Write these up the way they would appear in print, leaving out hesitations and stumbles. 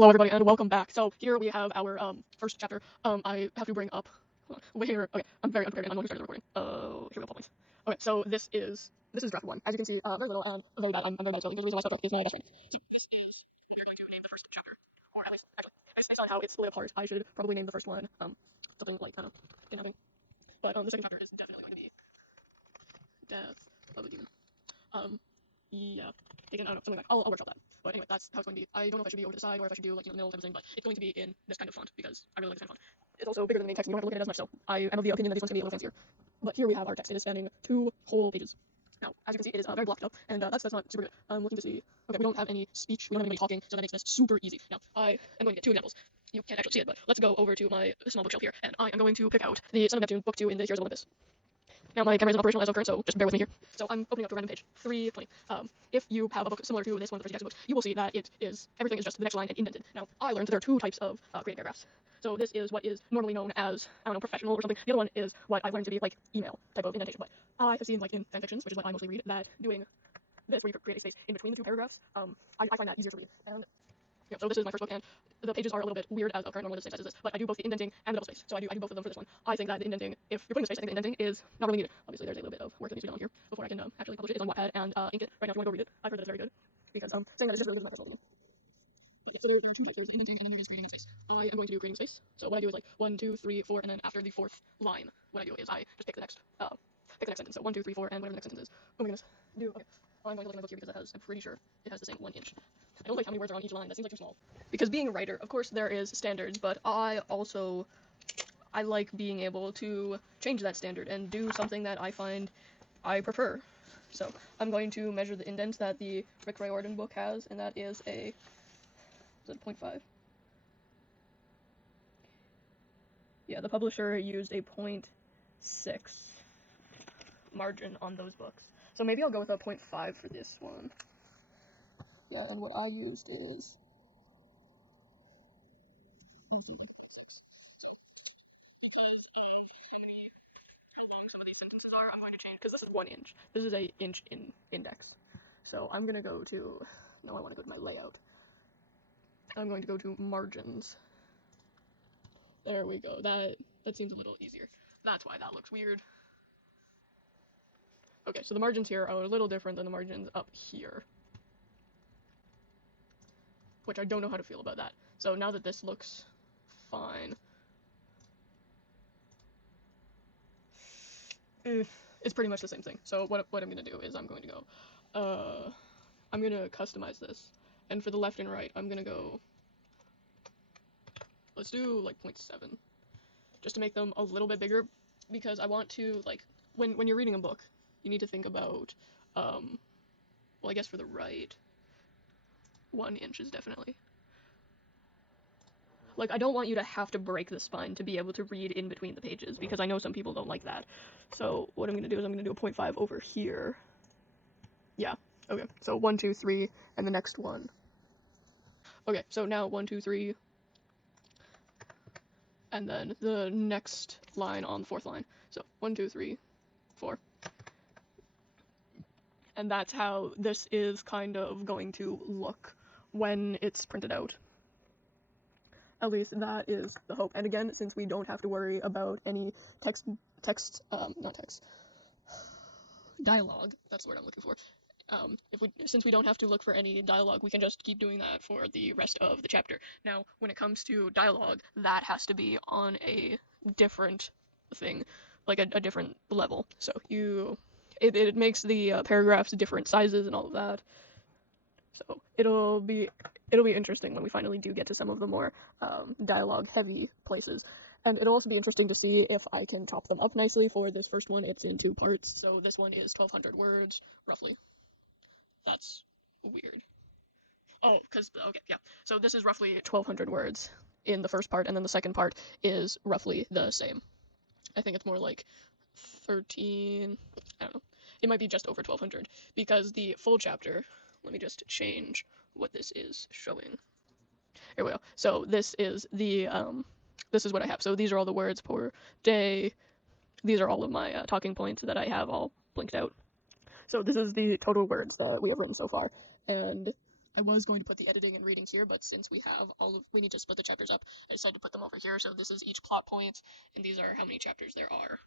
Hello, everybody, and welcome back. So here we have our first chapter. I have to bring up. Hold on, where? Okay, I'm very unprepared. I'm the one who started the recording. Here we go. Points. Okay, so this is draft one. As you can see, very little and very bad. I'm very bad at spelling because the reason why I spelled is my best friend. So this is what we're going to name the first chapter, or at least actually, based on how it's split apart, I should probably name the first one something like kidnapping. But the second chapter is definitely going to be death of a demon. Um, yeah, I don't know, something like I'll workshop that. But anyway, that's how it's going to be. I don't know if I should be over to the side or if I should do like the middle type of thing, but it's going to be in this kind of font because I really like this kind of font. It's also bigger than the main text, and you don't have to look at it as much. So I am of the opinion that these ones can be a little fancier. But here we have our text. It is spanning 2 whole pages. Now, as you can see, it is very blocked up, and that's not super good. I'm looking to see. Okay, we don't have any speech. We don't have anybody talking, so that makes this super easy. Now, I am going to get 2 examples. You can't actually see it, but let's go over to my small bookshelf here, and I am going to pick out the Son of Neptune, book 2 in the Heroes of Olympus. Now my camera isn't operational as of current, so just bear with me here. So I'm opening up to a random page, 320. If you have a book similar to this one, the Percy Jackson books, you will see that everything is just the next line and indented. Now I learned that there are 2 types of creative paragraphs. So this is what is normally known as, I don't know, professional or something. The other one is what I've learned to be like email type of indentation. But I have seen like in fanfictions, which is what I mostly read, that doing this where you create a space in between the 2 paragraphs, I find that easier to read. And yeah, so this is my first book, and the pages are a little bit weird as of current, normally the same size as this, but I do both the indenting and the double space. So I do both of them for this one. I think that the indenting, if you're putting a space, I think the indenting is not really needed. Obviously, there's a little bit of work that needs to be done here before I can actually publish it. It's on Wattpad and ink it. Right now, if you want to go read it, I've heard that it's very good. Because saying that is just really good is not personal opinion. But so there are 2 types. There's the indenting and then there is creating in space. I am going to do creating space. So what I do is like 1, 2, 3, 4, and then after the 4th line, what I do is I just pick the next sentence. So 1, 2, 3, 4, and whatever the next sentence is. Oh my goodness. Okay. I'm going to look at my book here because I'm pretty sure it has the same 1 inch. I don't like how many words are on each line. That seems like too small. Because being a writer, of course there is standards, but I like being able to change that standard and do something that I find I prefer. So I'm going to measure the indent that the Rick Riordan book has, and that is a 0.5? Yeah, the publisher used a 0.6 margin on those books. So maybe I'll go with a 0.5 for this one. Yeah, and what I used is some of these sentences are, I'm going to change, because this is 1 inch. This is a inch in index. So I'm going to go to, no, I want to go to my layout. I'm going to go to margins. There we go. That seems a little easier. That's why that looks weird. Okay, so the margins here are a little different than the margins up here. Which I don't know how to feel about that. So now that this looks fine, it's pretty much the same thing. So what I'm gonna do is I'm going to customize this, and for the left and right, I'm gonna go. Let's do like 0.7, just to make them a little bit bigger, because I want to like when you're reading a book, you need to think about well, I guess for the right, 1 inch is definitely. Like, I don't want you to have to break the spine to be able to read in between the pages, because I know some people don't like that. So what I'm going to do is I'm going to do a 0.5 over here. Yeah, okay. So 1, 2, 3, and the next one. Okay, so now 1, 2, 3, and then the next line on the 4th line. So 1, 2, 3, 4. And that's how this is kind of going to look when it's printed out. At least that is the hope. And again, since we don't have to worry about any not text, dialogue, that's the word I'm looking for. Since we don't have to look for any dialogue, we can just keep doing that for the rest of the chapter. Now, when it comes to dialogue, that has to be on a different thing, like a different level. So it makes the paragraphs different sizes and all of that. So it'll be interesting when we finally do get to some of the more dialogue heavy places. And it'll also be interesting to see if I can chop them up nicely. For this first one, it's in 2 parts. So this one is 1,200 words, roughly. That's weird. Oh, okay, yeah. So this is roughly 1,200 words in the first part, and then the second part is roughly the same. I think it's more like 13, I don't know. It might be just over 1,200, because the full chapter, let me just change what this is showing. Here we go. So this is what I have. So these are all the words per day. These are all of my talking points that I have all blinked out. So this is the total words that we have written so far. And I was going to put the editing and reading here, but since we need to split the chapters up, I decided to put them over here. So this is each plot point, and these are how many chapters there are.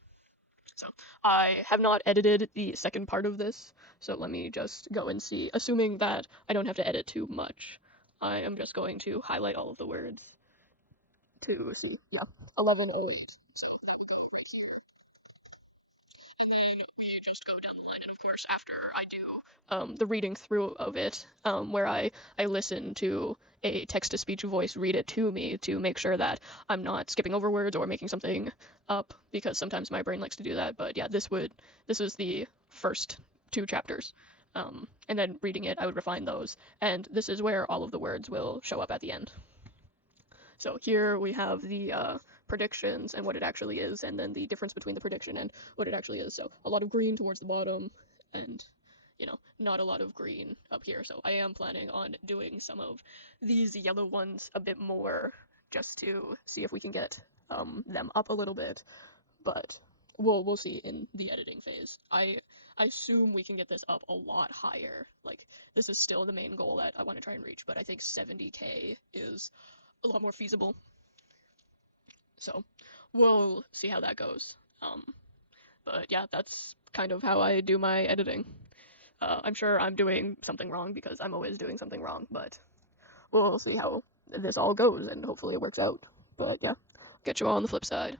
So I have not edited the second part of this, so let me just go and see. Assuming that I don't have to edit too much, I am just going to highlight all of the words to see. Yeah, 1108. So that will go right here. And then we just go down the line. And of course, after I do the reading through of it, where I listen to a text-to-speech voice read it to me to make sure that I'm not skipping over words or making something up, because sometimes my brain likes to do that. But yeah, this is the first two chapters. And then reading it, I would refine those. And this is where all of the words will show up at the end. So here we have the predictions and what it actually is, and then the difference between the prediction and what it actually is. So a lot of green towards the bottom, and not a lot of green up here. So I am planning on doing some of these yellow ones a bit more, just to see if we can get them up a little bit. But we'll see in the editing phase. I assume we can get this up a lot higher. Like, this is still the main goal that I want to try and reach, but I think 70K is a lot more feasible. So we'll see how that goes. But yeah, that's kind of how I do my editing. I'm sure I'm doing something wrong because I'm always doing something wrong, but we'll see how this all goes and hopefully it works out. But yeah, get you all on the flip side.